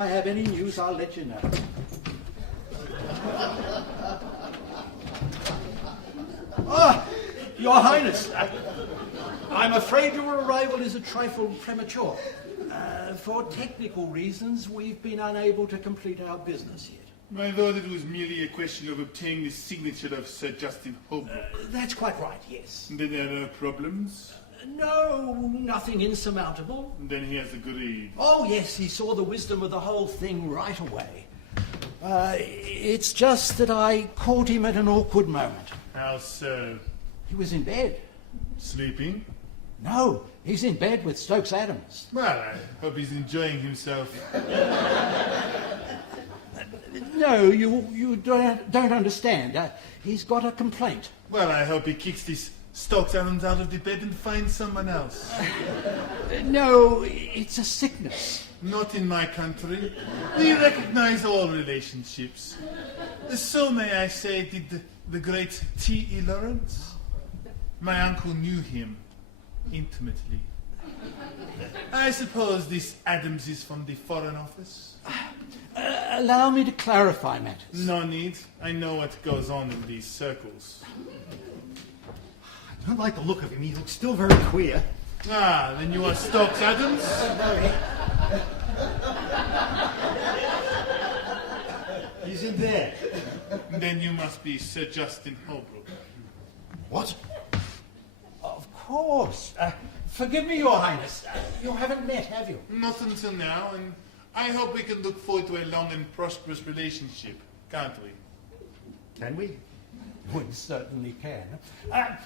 I have any news, I'll let you know. Your Highness, I'm afraid your arrival is a trifle premature. For technical reasons, we've been unable to complete our business yet. I thought it was merely a question of obtaining the signature of Sir Justin Holbrook. That's quite right, yes. Then there are no problems? No, nothing insurmountable. Then he has agreed. Oh, yes, he saw the wisdom of the whole thing right away. It's just that I caught him at an awkward moment. How so? He was in bed. Sleeping? No, he's in bed with Stokes Adams. Well, I hope he's enjoying himself. No, you don't understand. He's got a complaint. Well, I hope he kicks this Stokes Adams out of the bed and finds someone else. No, it's a sickness. Not in my country. We recognize all relationships. So may I say, did the great T.E. Lawrence? My uncle knew him intimately. I suppose this Adams is from the Foreign Office? Allow me to clarify matters. No need. I know what goes on in these circles. I don't like the look of him. He looks still very queer. Ah, then you are Stokes Adams? He's in there. Then you must be Sir Justin Holbrook. What? Of course. Forgive me, Your Highness. You haven't met, have you? Not until now, and I hope we can look forward to a long and prosperous relationship, can't we? Can we? We certainly can.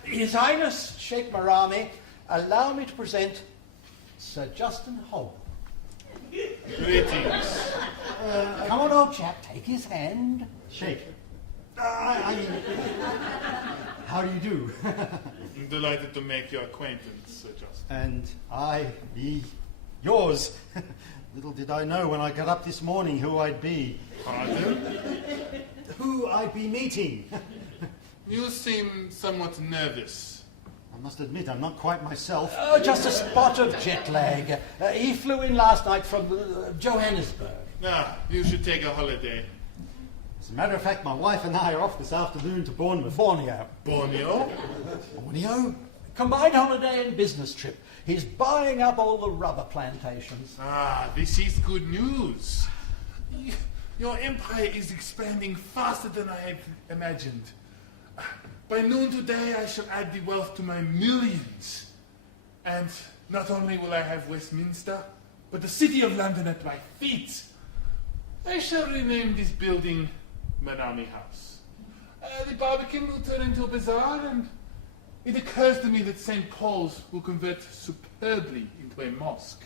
His Highness Sheikh Marami, allow me to present Sir Justin Holbrook. Greetings. Come on, old chap, take his hand. Sheikh. How do you do? I'm delighted to make your acquaintance, Sir Justin. And I be yours. Little did I know when I got up this morning who I'd be. Pardon? Who I'd be meeting. You seem somewhat nervous. I must admit, I'm not quite myself. Oh, just a spot of jet lag. He flew in last night from Johannesburg. Ah, you should take a holiday. As a matter of fact, my wife and I are off this afternoon to Bournemouth. Borneo. Borneo? Borneo? Combined holiday and business trip. He's buying up all the rubber plantations. Ah, this is good news. Your empire is expanding faster than I had imagined. By noon today, I shall add the wealth to my millions. And not only will I have Westminster, but the city of London at my feet. I shall rename this building Marami House. The Barbican will turn into a bazaar, and it occurs to me that St. Paul's will convert superbly into a mosque.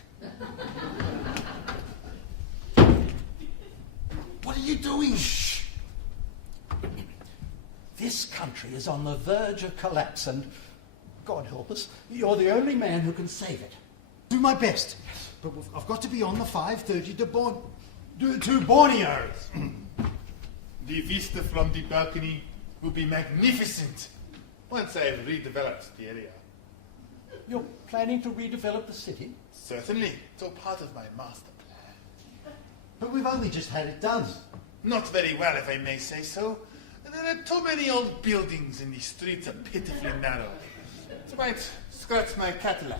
What are you doing? Shh! This country is on the verge of collapse, and God help us, you're the only man who can save it. Do my best. But I've got to be on the 5:30 to Borneo. The vista from the balcony will be magnificent once I have redeveloped the area. You're planning to redevelop the city? Certainly, it's all part of my master plan. But we've only just had it done. Not very well, if I may say so. There are too many old buildings and the streets are pitifully narrow. It might scratch my Cadillac.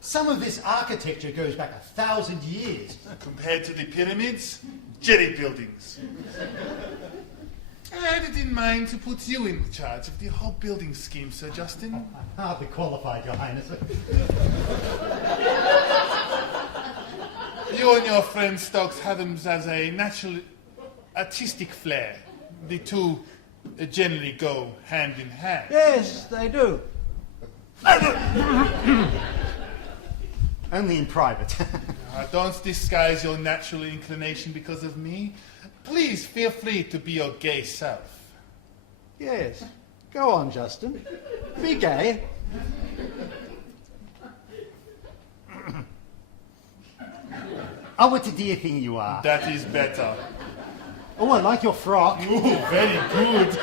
Some of this architecture goes back 1,000 years. Compared to the pyramids, jerry buildings. I had it in mind to put you in charge of the whole building scheme, Sir Justin. I'm hardly qualified, Your Highness. You and your friend Stokes Adams has a natural artistic flair. The two generally go hand in hand. Yes, they do. Only in private. Don't disguise your natural inclination because of me. Please feel free to be your gay self. Yes. Go on, Justin. Be gay. Oh, what a dear thing you are. That is better. Oh, I like your frock. Oh, very good.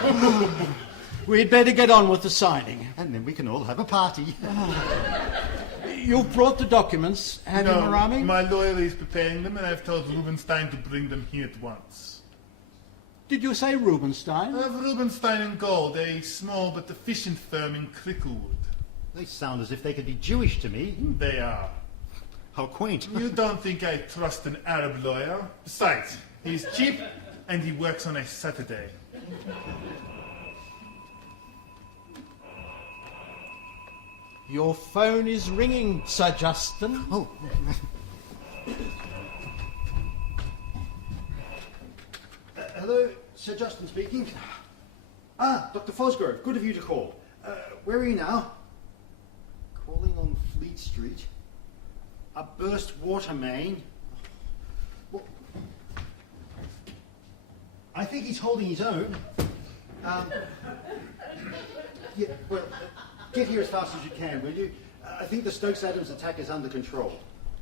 We'd better get on with the signing. And then we can all have a party. You've brought the documents, have you, Marami? My lawyer is preparing them, and I've told Rubenstein to bring them here at once. Did you say Rubenstein? I have Rubenstein and Gold, a small but efficient firm in Cricklewood. They sound as if they could be Jewish to me. They are. How quaint. You don't think I trust an Arab lawyer? Besides, he's cheap and he works on a Saturday. Your phone is ringing, Sir Justin. Oh. Hello, Sir Justin speaking. Ah, Dr. Fosgrove, good of you to call. Where are you now? Calling on Fleet Street. A burst water main. Well, I think he's holding his own. Yeah, well, get here as fast as you can, will you? I think the Stokes-Adams attack is under control.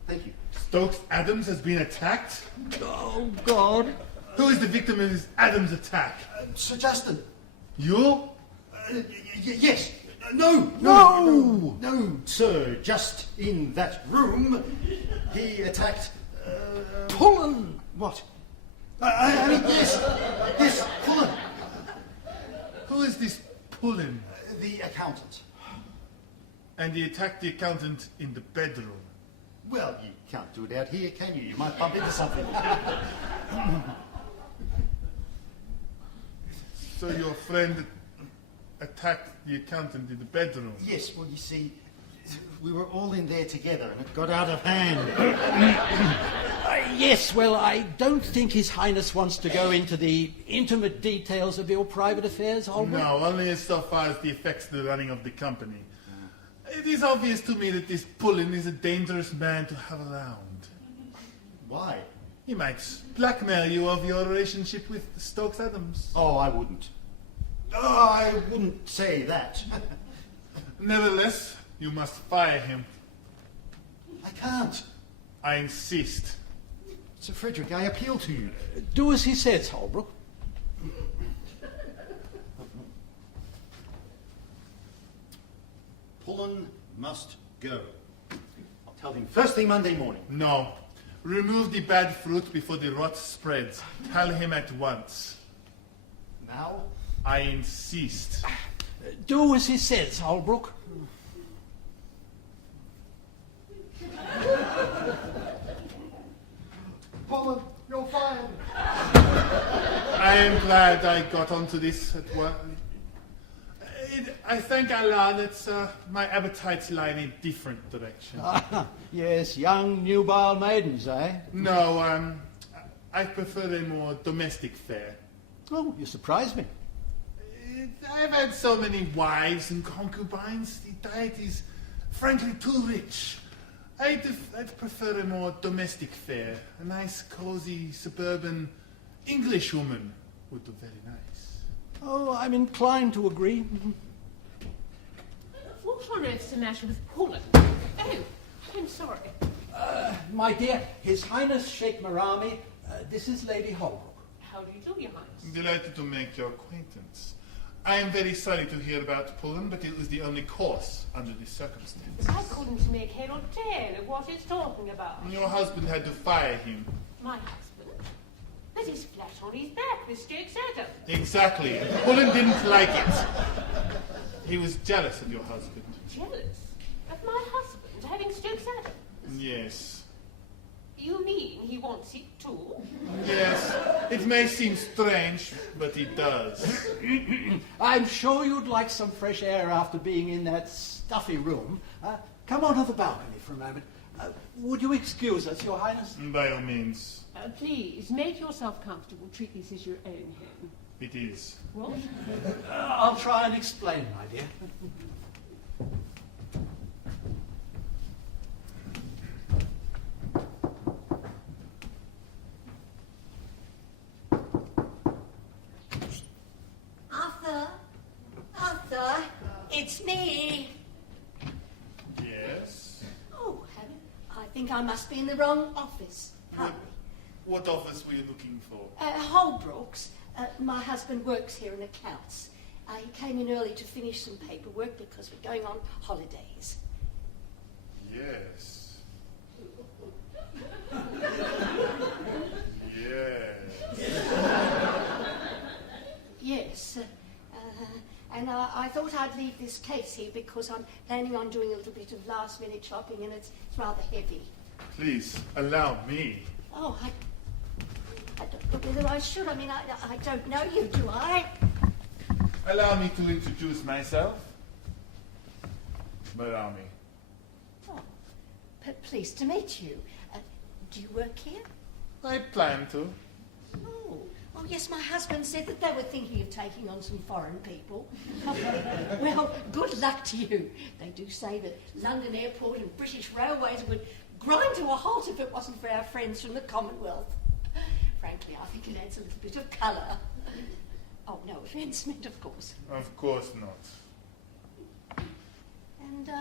Thank you. Stokes-Adams has been attacked? Oh, God. Who is the victim of this Adams attack? Sir Justin. You? Yes. No, sir. Just in that room, he attacked. Pullen. What? I mean, yes, Pullen. Who is this Pullen? The accountant. And he attacked the accountant in the bedroom. Well, you can't do it out here, can you? You might bump into something. So your friend attacked the accountant in the bedroom? Yes, well, you see, we were all in there together and it got out of hand. Yes, well, I don't think His Highness wants to go into the intimate details of your private affairs, Holbrook. No, only as so far as the effects of the running of the company. It is obvious to me that this Pullen is a dangerous man to have around. Why? He might blackmail you of your relationship with Stokes-Adams. Oh, I wouldn't. Oh, I wouldn't say that. Nevertheless, you must fire him. I can't. I insist. Sir Frederick, I appeal to you. Do as he says, Holbrook. Pullen must go. I'll tell him first thing Monday morning. No. Remove the bad fruit before the rot spreads. Tell him at once. Now? I insist. Do as he says, Holbrook. Pullen, you're fired. I am glad I got onto this at once. I thank Allah that my appetites lie in a different direction. Yes, young, nubile maidens, eh? No, I prefer a more domestic fare. Oh, you surprise me. I've had so many wives and concubines. The diet is frankly too rich. I'd prefer a more domestic fare. A nice, cozy, suburban English woman would do very nice. Oh, I'm inclined to agree. What on earth's the matter with Pullen? Oh, I'm sorry. My dear, His Highness Sheikh Marami, this is Lady Holbrook. How do you do, Your Highness? Delighted to make your acquaintance. I am very sorry to hear about Pullen, but it was the only course under the circumstances. I couldn't make head or tail of what he's talking about. Your husband had to fire him. My husband? But he's flat on his back with Stokes-Adams. Exactly. Pullen didn't like it. He was jealous of your husband. Jealous? Of my husband having Stokes-Adams? Yes. You mean he wants it too? Yes. It may seem strange, but it does. I'm sure you'd like some fresh air after being in that stuffy room. Come onto the balcony for a moment. Would you excuse us, Your Highness? By all means. Please, make yourself comfortable. Treat this as your own home. It is. What? I'll try and explain, my dear. Arthur, it's me. Yes? Oh, I think I must be in the wrong office. What office were you looking for? Holbrook's. My husband works here in accounts. He came in early to finish some paperwork because we're going on holidays. Yes. Yes. Yes. And I thought I'd leave this case here because I'm planning on doing a little bit of last-minute shopping and it's rather heavy. Please, allow me. Oh, I don't know whether I should. I mean, I don't know you, do I? Allow me to introduce myself. Allow me. Oh, pleased to meet you. Do you work here? I plan to. Oh, yes, my husband said that they were thinking of taking on some foreign people. Well, good luck to you. They do say that London Airport and British Railways would grind to a halt if it wasn't for our friends from the Commonwealth. Frankly, I think it adds a little bit of colour. Oh, no offence meant, of course. Of course not. And,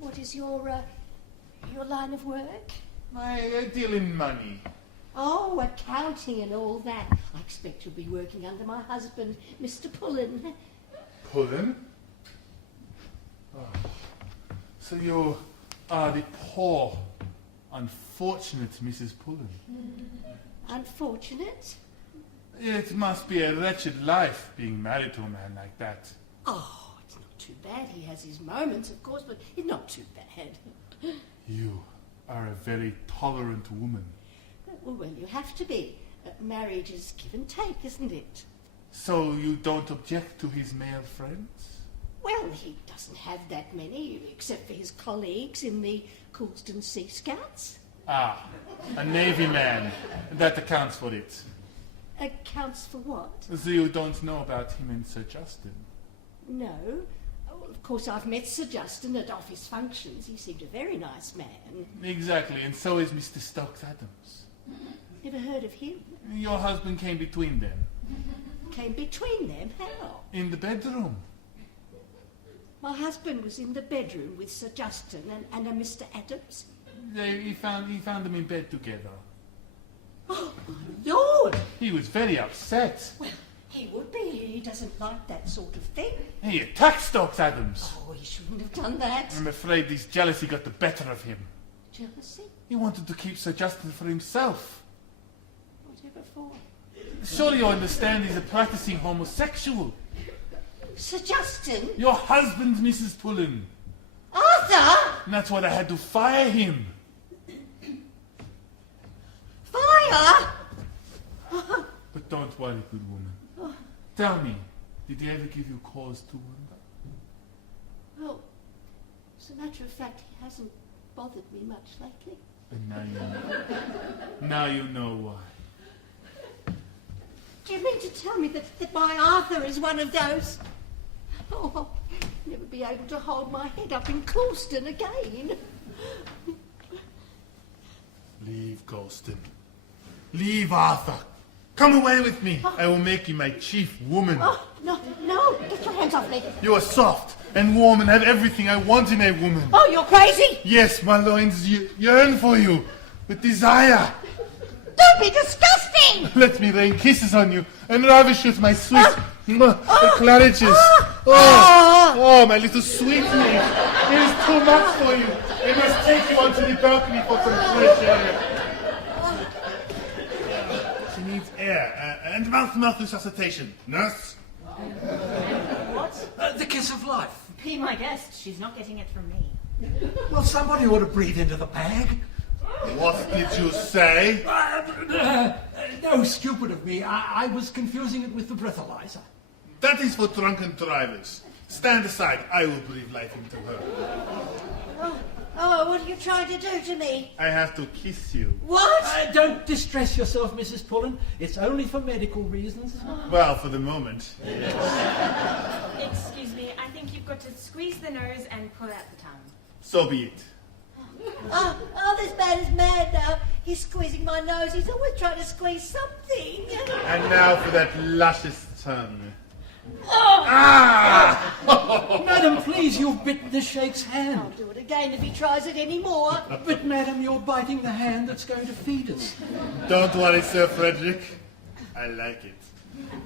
what is your line of work? I deal in money. Oh, accounting and all that. I expect you'll be working under my husband, Mr. Pullen. Pullen? Oh. So you are the poor, unfortunate Mrs. Pullen. Unfortunate? It must be a wretched life being married to a man like that. Oh, it's not too bad. He has his moments, of course, but it's not too bad. You are a very tolerant woman. Well, you have to be. Marriage is give and take, isn't it? So you don't object to his male friends? Well, he doesn't have that many, except for his colleagues in the Coulston Sea Scouts. Ah, a Navy man. That accounts for it. Accounts for what? So you don't know about him and Sir Justin? No. Oh, of course, I've met Sir Justin at office functions. He seemed a very nice man. Exactly, and so is Mr. Stokes-Adams. Never heard of him. Your husband came between them. Came between them? How? In the bedroom. My husband was in the bedroom with Sir Justin and a Mr. Adams. He found them in bed together. Oh, my Lord! He was very upset. Well, he would be. He doesn't like that sort of thing. He attacked Stokes-Adams. Oh, he shouldn't have done that. I'm afraid his jealousy got the better of him. Jealousy? He wanted to keep Sir Justin for himself. Whatever for? Surely you understand he's a practicing homosexual. Sir Justin? Your husband, Mrs. Pullen. Arthur! And that's why I had to fire him. Fire? But don't worry, good woman. Tell me, did he ever give you cause to wonder? Well, as a matter of fact, he hasn't bothered me much lately. And now you know. Now you know why. Do you mean to tell me that my Arthur is one of those? Oh, I'll never be able to hold my head up in Coulston again. Leave Coulston. Leave Arthur. Come away with me. I will make you my chief woman. Oh, no, get your hands off me. You are soft and warm and have everything I want in a woman. Oh, you're crazy? Yes, my loins yearn for you with desire. Don't be disgusting! Let me rain kisses on you and ravish you with my sweet Claridge's. My little sweetling. It is too much for you. I must take you onto the balcony for some fresh air. She needs air and mouth-to-mouth resuscitation. Nurse? The kiss of life. Be my guest. She's not getting it from me. Well, somebody ought to breathe into the bag. What did you say? No, stupid of me. I was confusing it with the breathalyzer. That is for drunken drivers. Stand aside. I will breathe life into her. Oh, what are you trying to do to me? I have to kiss you. What? Don't distress yourself, Mrs. Pullen. It's only for medical reasons. Well, for the moment. Excuse me, I think you've got to squeeze the nose and pull out the tongue. So be it. Oh, this man is mad now. He's squeezing my nose. He's always trying to squeeze something. And now for that luscious tongue. Madam, please, you've bitten the Sheik's hand. I'll do it again if he tries it any more. But, madam, you're biting the hand that's going to feed us. Don't worry, Sir Frederick. I like it.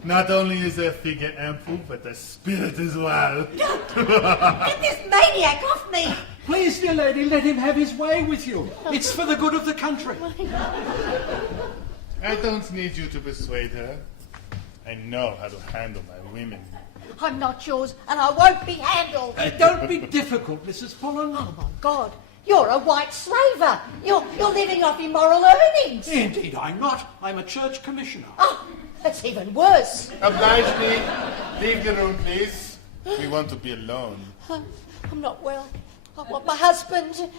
Not only is their figure ample, but the spirit as well. Get this maniac off me. Please, dear lady, let him have his way with you. It's for the good of the country. I don't need you to persuade her. I know how to handle my women. I'm not yours, and I won't be handled. Don't be difficult, Mrs. Pullen. Oh, my God. You're a white slaver. You're living off immoral earnings. Indeed, I'm not. I'm a church commissioner. Oh, that's even worse. Oblige me. Leave the room, please. We want to be alone. I'm not well. I want my husband.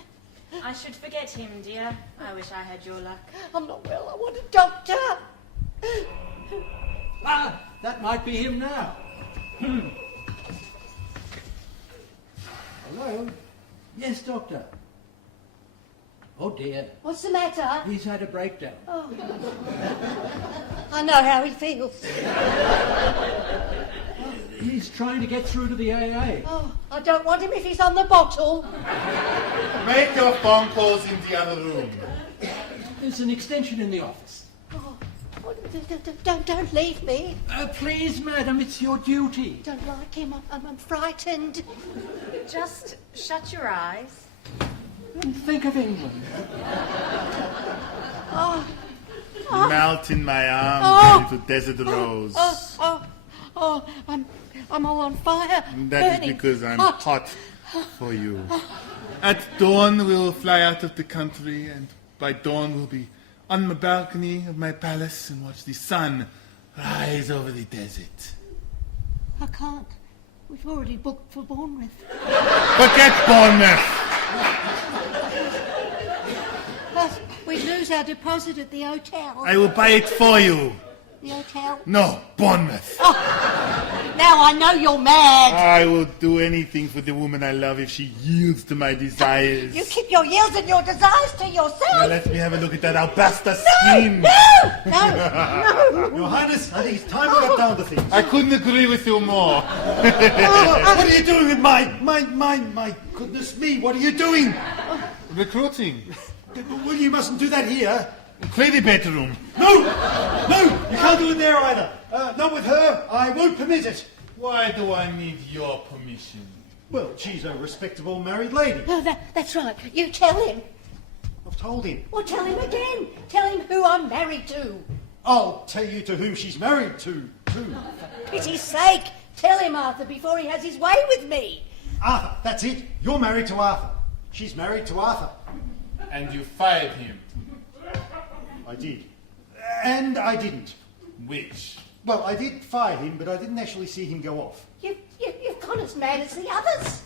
I should forget him, dear. I wish I had your luck. I'm not well. I want a doctor. Ah, that might be him now. Hello? Yes, doctor. Oh, dear. What's the matter? He's had a breakdown. Oh. I know how he feels. He's trying to get through to the AA. Oh, I don't want him if he's on the bottle. Make your phone calls in the other room. There's an extension in the office. Oh, don't leave me. Please, madam, it's your duty. Don't like him. I'm frightened. Just shut your eyes. And think of England. Oh, Melt in my arms, Oh. little desert rose. I'm all on fire. That is burning, because I'm hot. hot for you. At dawn, we'll fly out of the country, and by dawn, we'll be on the balcony of my palace and watch the sun rise over the desert. I can't. We've already booked for Bournemouth. Forget Bournemouth! But we'd lose our deposit at the hotel. I will buy it for you. The hotel. No, Bournemouth. Now I know you're mad. I will do anything for the woman I love if she yields to my desires. You keep your yields and your desires to Now yourself. let me have a look at that alabaster skin. No. Your Highness, I think it's time we got down to things. I couldn't agree with you more. What are you doing with my goodness me, what are you doing? Recruiting. Well, you mustn't do that here. Clear the bedroom. No, you can't do it there either. Not with her, I won't permit it. Why do I need your permission? Well, she's a respectable married lady. No, that's right. You tell him. I've told him. Well, tell him again. Tell him who I'm married to. I'll tell you to whom she's married to, too. For pity's sake, tell him, Arthur, before he has his way with me. Arthur, that's it. You're married to Arthur. She's married to Arthur. And you fired him. I did. And I didn't. Which? Well, I did fire him, but I didn't actually see him go off. You've gone as mad as the others.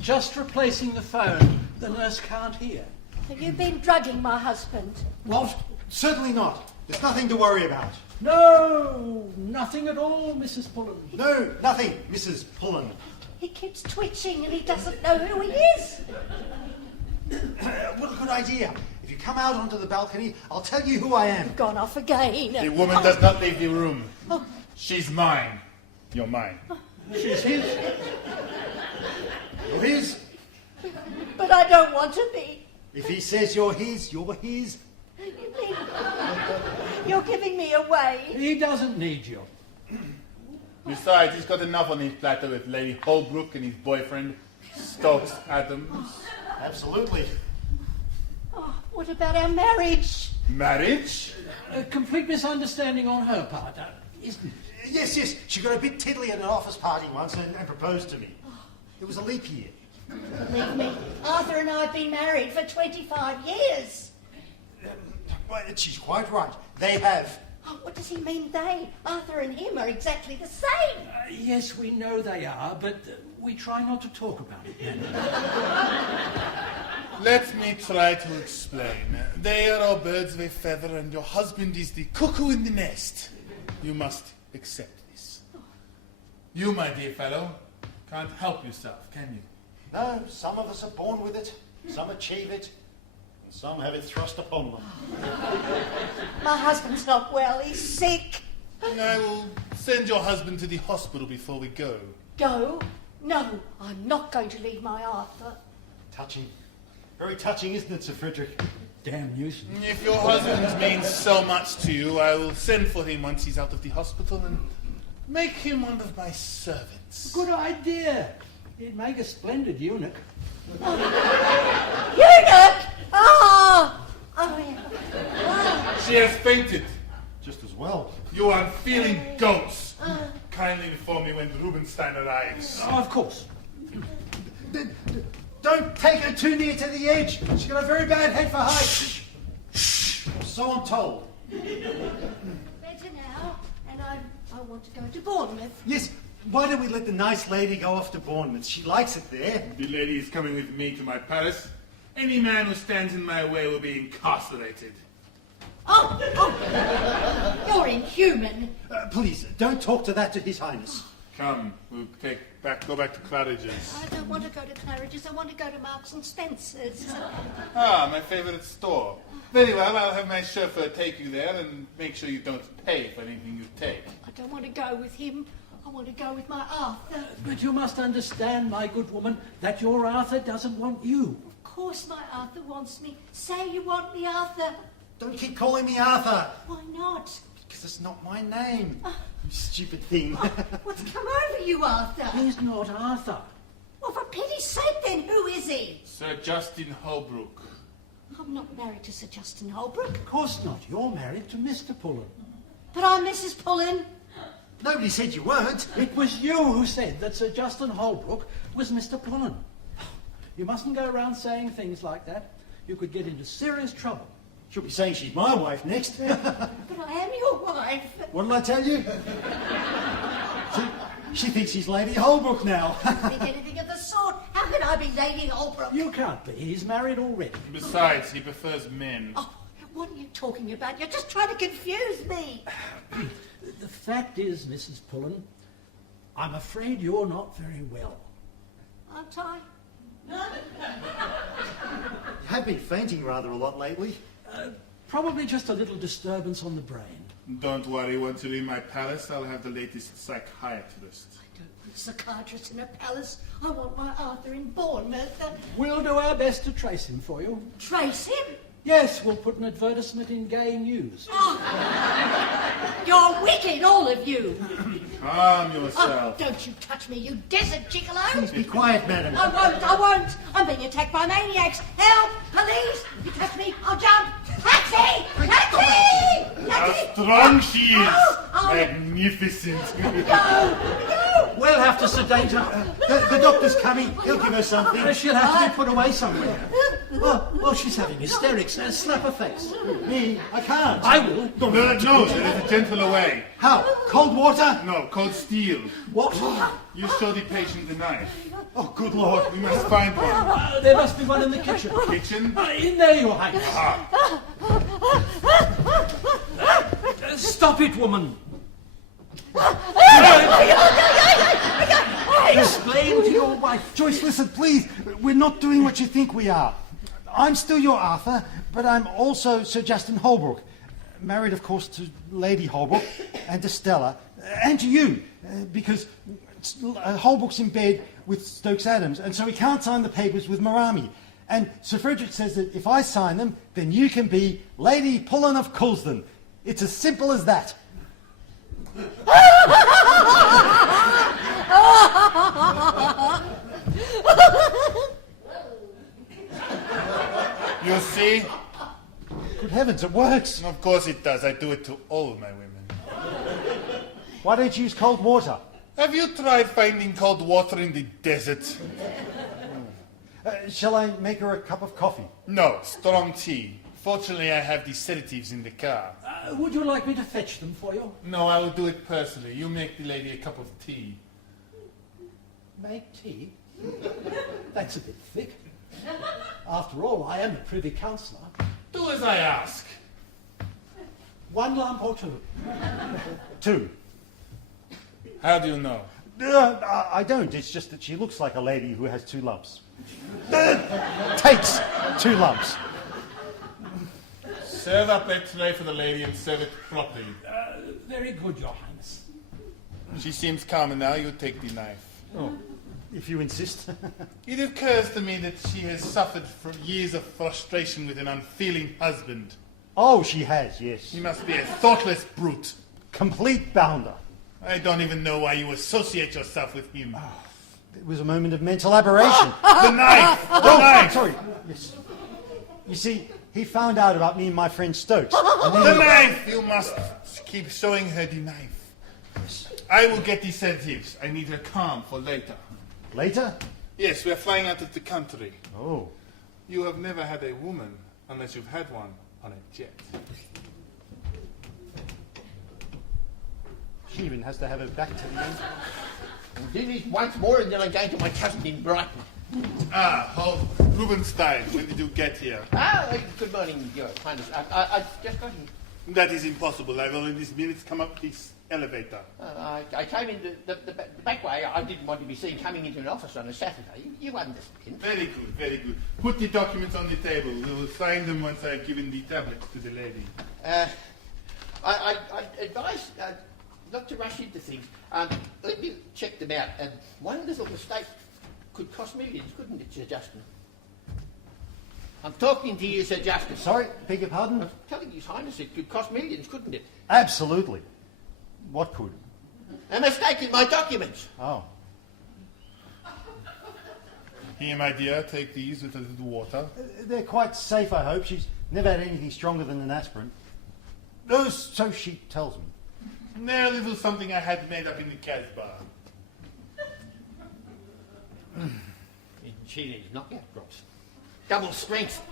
Just replacing the phone. The nurse can't hear. Have you been drugging my husband? What? Certainly not. There's nothing to worry about. No, nothing at all, Mrs. Pullen. No, nothing, Mrs. Pullen. He keeps twitching and he doesn't know who he is. What a good idea. If you come out onto the balcony, I'll tell you who I am. Gone off again. The woman does not leave the room. Oh. She's mine. You're mine. She's his. You're his. But I don't want to be. If he says you're his, you're his. You're giving me away. He doesn't need you. Besides, he's got enough on his platter with Lady Holbrook and his boyfriend, Stokes Adams. Absolutely. Oh, what about our marriage? Marriage? A complete misunderstanding on her part, isn't it? Yes. She got a bit tiddly at an office party once and proposed to me. It was a leap year. Believe me, Arthur and I have been married for 25 years. Well, she's quite right. They have. Oh, what does he mean they? Arthur and him are exactly the same. Yes, we know they are, but we try not to talk about it. Let me try to explain. They are all birds of a feather, and your husband is the cuckoo in the nest. You must accept this. You, my dear fellow, can't help yourself, can you? No, some of us are born with it, some achieve it, and some have it thrust upon them. My husband's not well, he's sick. I will send your husband to the hospital before we go. Go? No, I'm not going to leave my Arthur. Touching. Very touching, isn't it, Sir Frederick? Damn nuisance. If your husband means so much to you, I will send for him once he's out of the hospital and make him one of my servants. Good idea. He'd make a splendid eunuch. Eunuch! Oh! Oh, yeah. Oh. She has fainted. Just as well. You unfeeling goats. Kindly inform me when Rubenstein arrives. Oh, of course. Don't take her too near to the edge. She's got a very bad head for height. So I'm told. Better now, and I want to go to Bournemouth. Yes, why don't we let the nice lady go off to Bournemouth? She likes it there. The lady is coming with me to my palace. Any man who stands in my way will be incarcerated. Oh! You're inhuman. Please, don't talk to His Highness. Come, we'll go back to Claridge's. I don't want to go to Claridge's. I want to go to Marks and Spencer's. Ah, my favourite store. Very well, I'll have my chauffeur take you there and make sure you don't pay for anything you take. I don't want to go with him. I want to go with my Arthur. But you must understand, my good woman, that your Arthur doesn't want you. Of course my Arthur wants me. Say you want me, Arthur. Don't keep calling me Arthur. Why not? Because it's not my name. You stupid thing. What's come over you, Arthur? He's not Arthur. Well, for pity's sake, then, who is he? Sir Justin Holbrook. I'm not married to Sir Justin Holbrook, Of course not. You're married to Mr. Pullen. but I'm Mrs. Pullen. Nobody said you weren't. It was you who said that Sir Justin Holbrook was Mr. Pullen. You mustn't go around saying things like that. You could get into serious trouble. She'll be saying she's my wife next. But I am your wife. What did I tell you? She thinks she's Lady Holbrook now. I don't think anything of the sort. How can I be Lady Holbrook? You can't be. He's married already. Besides, he prefers men. Oh, what are you talking about? You're just trying to confuse me. The fact is, Mrs. Pullen, I'm afraid you're not very well. Aren't I? You have been fainting rather a lot lately. Probably just a little disturbance on the brain. Don't worry, once you leave my palace, I'll have the latest psychiatrist. I don't want a psychiatrist in a palace. I want my Arthur in Bournemouth. We'll do our best to trace him for you. Trace him? Yes, we'll put an advertisement in Gay News. Oh, you're wicked, all of you. Calm Oh, yourself. don't you touch me, you desert gigolo. Please be quiet, madam. I won't. I'm being attacked by maniacs. Help! Police! You touch me, I'll jump. Taxi! Taxi! How Taxi! strong she is! Oh. Magnificent! Go! We'll have to sedate her. The doctor's coming. He'll give her something. She'll have to be put away somewhere. Well, she's having hysterics. Slap her face. Me? I can't. I will. No, there is a gentler way. How? Cold water? No, cold steel. What? You show the patient the knife. Oh, good Lord. We must find one. There must be one in the kitchen. Kitchen? In there, Your Highness. Stop it, woman. Explain to your wife. Joyce, listen, please. We're not doing what you think we are. I'm still your Arthur, but I'm also Sir Justin Holbrook. Married, of course, to Lady Holbrook and to Stella, and to you, because Holbrook's in bed with Stokes Adams, and so he can't sign the papers with Marami. And Sir Frederick says that if I sign them, then you can be Lady Pullen of Coulsdon. It's as simple as that. You see? Good heavens, it works. Of course it does. I do it to all my women. Why don't you use cold water? Have you tried finding cold water in the desert? Shall I make her a cup of coffee? No, strong tea. Fortunately, I have the sedatives in the car. Would you like me to fetch them for you? No, I will do it personally. You make the lady a cup of tea. Make tea? That's a bit thick. After all, I am a privy councillor. Do as I ask. 1 lump or 2? 2. How do you know? I don't. It's just that she looks like a lady who has 2 lumps. Takes 2 lumps. Serve up that tray for the lady and serve it properly. Very good, Your Highness. She seems calmer now. You take the knife. Oh, if you insist. It occurs to me that she has suffered from years of frustration with an unfeeling husband. Oh, she has, yes. He must be a thoughtless brute. Complete bounder. I don't even know why you associate yourself with him. It was a moment of mental aberration. The knife! The knife! Sorry. Yes. You see, he found out about me and my friend Stokes. And then The knife! You must keep showing her the knife. I will get the sedatives. I need her calm for later. Later? Yes, we're flying out of the country. Oh. You have never had a woman unless you've had one on a jet. She even has to have her back to the end. I'll do this once more and then I'm going to my cousin in Brighton. Rubenstein, when did you get here? Good morning, Your Highness. I just got here. That is impossible. I've only this minutes come up this elevator. I came in the back way. I didn't want to be seen coming into an office on a Saturday. You understand. Very good, very good. Put the documents on the table. We will sign them once I've given the tablets to the lady. I advise not to rush into things. Let me check them out. One little mistake could cost millions, couldn't it, Sir Justin? I'm talking to you, Sir Justin. Sorry, beg your pardon? I'm telling His Highness it could cost millions, couldn't it? Absolutely. What could? A mistake in my documents. Oh. Here, my dear, take these with a little water. They're quite safe, I hope. She's never had anything stronger than an aspirin. Oh, so she tells me. They're a little something I had made up in the Casbah. She needs knockout drops. Double strength.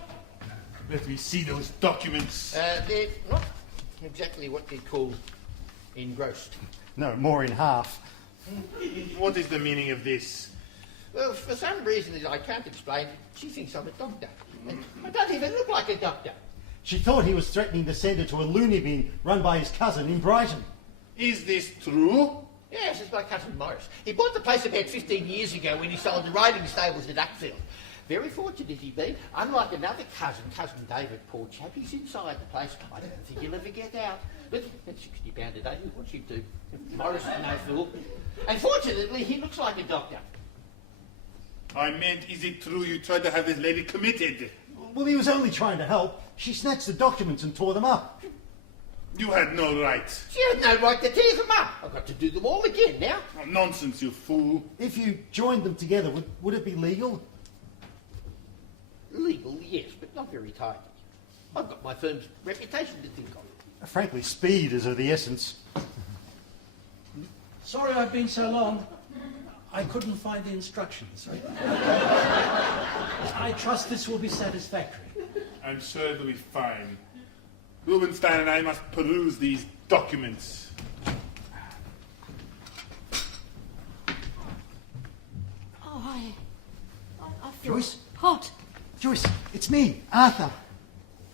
Let me see those documents. They're not exactly what they call engrossed. No, more in half. What is the meaning of this? Well, for some reason that I can't explain, she thinks I'm a doctor. And I don't even look like a doctor. She thought he was threatening to send her to a loony bin run by his cousin in Brighton. Is this true? Yes, it's my cousin Morris. He bought the place about 15 years ago when he sold the riding stables at Uckfield. Very fortunate he'd been. Unlike another cousin David, poor chap, he's inside the place. I don't think he'll ever get out. But at £60 a day, what's he do? Morris is no fool. And fortunately, he looks like a doctor. I meant, is it true you tried to have this lady committed? Well, he was only trying to help. She snatched the documents and tore them up. You had no right. She had no right to tear them up. I've got to do them all again now. Oh, nonsense, you fool. If you joined them together, would it be legal? Legal, yes, but not very tidy. I've got my firm's reputation to think of. Frankly, speed is of the essence. Sorry I've been so long. I couldn't find the instructions. I trust this will be satisfactory. I'm sure it'll be fine. Rubenstein and I must peruse these documents. Oh, I feel Joyce? hot. Joyce, it's me, Arthur.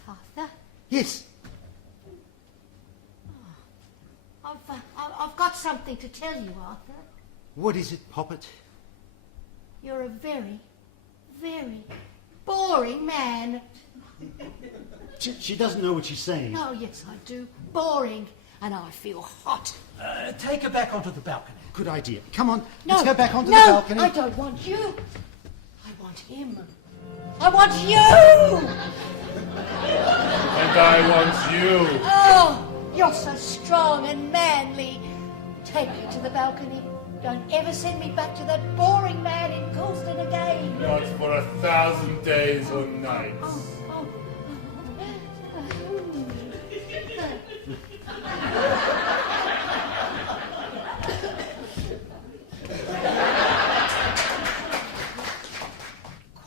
Arthur, Yes. I've got something to tell you, Arthur. What is it, Poppet? You're a very, very boring man. She doesn't know what she's saying. Oh, yes, I do. Boring. And I feel hot. Take her back onto the balcony. Good idea. Come on, No, let's go back onto no, the balcony. I don't want you. I want him. I want you! And I want you. Oh, you're so strong and manly. Take me to the balcony. Don't ever send me back to that boring man in Coulston again. Not for 1,000 days or nights. Oh.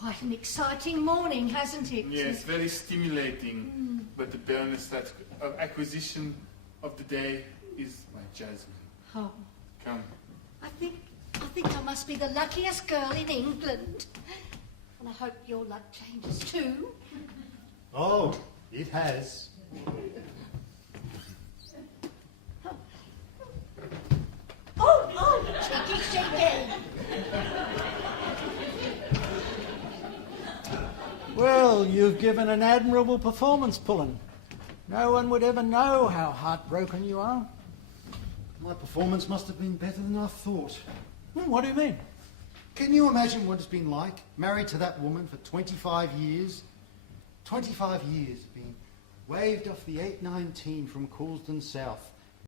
Quite an exciting morning, hasn't it? Yes, very stimulating. But the bonus that acquisition of the day is my Jasmine. Oh, Come. I think I must be the luckiest girl in England. And I hope your luck changes too. Oh, it has. Oh, cheeky, cheeky. Well, you've given an admirable performance, Pullen. No one would ever know how heartbroken you are. My performance must have been better than I thought. What do you mean? Can you imagine what it's been like, married to that woman for 25 years? 25 years being waved off the 819 from Coulston South,